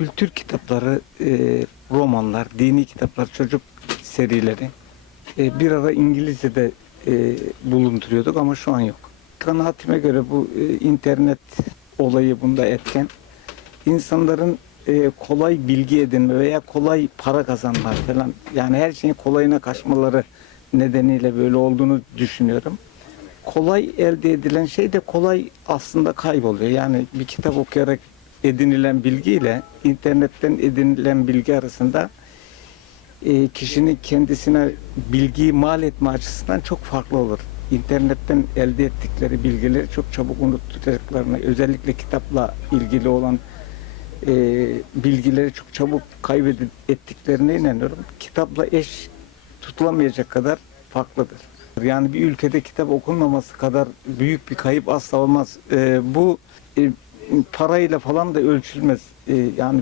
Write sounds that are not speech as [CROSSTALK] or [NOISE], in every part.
kültür kitapları, e, romanlar, dini kitaplar, çocuk serileri e, bir ara İngilizce'de e, bulunduruyorduk ama şu an yok. Kanaatime göre bu e, internet olayı bunda etken. İnsanların e, kolay bilgi edinme veya kolay para kazanma falan yani her şeyin kolayına kaçmaları nedeniyle böyle olduğunu düşünüyorum. Kolay elde edilen şey de kolay aslında kayboluyor. Yani bir kitap okuyarak edinilen bilgiyle internetten edinilen bilgi arasında e, kişinin kendisine bilgiyi mal etme açısından çok farklı olur. İnternetten elde ettikleri bilgileri çok çabuk unutacaklarına, özellikle kitapla ilgili olan e, bilgileri çok çabuk kaybettiklerine inanıyorum. Kitapla eş tutulamayacak kadar farklıdır. Yani bir ülkede kitap okunmaması kadar büyük bir kayıp asla olmaz. E, bu e, parayla falan da ölçülmez. E, yani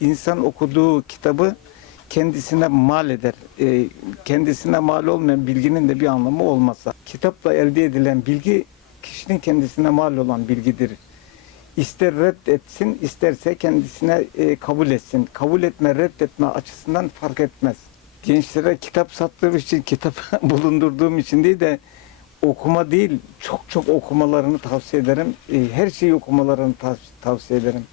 insan okuduğu kitabı kendisine mal eder. E, kendisine mal olmayan bilginin de bir anlamı olmazsa. Kitapla elde edilen bilgi kişinin kendisine mal olan bilgidir. İster reddetsin, isterse kendisine e, kabul etsin. Kabul etme, reddetme açısından fark etmez. Gençlere kitap sattığım için, kitap [LAUGHS] bulundurduğum için değil de okuma değil, çok çok okumalarını tavsiye ederim. E, her şeyi okumalarını tav- tavsiye ederim.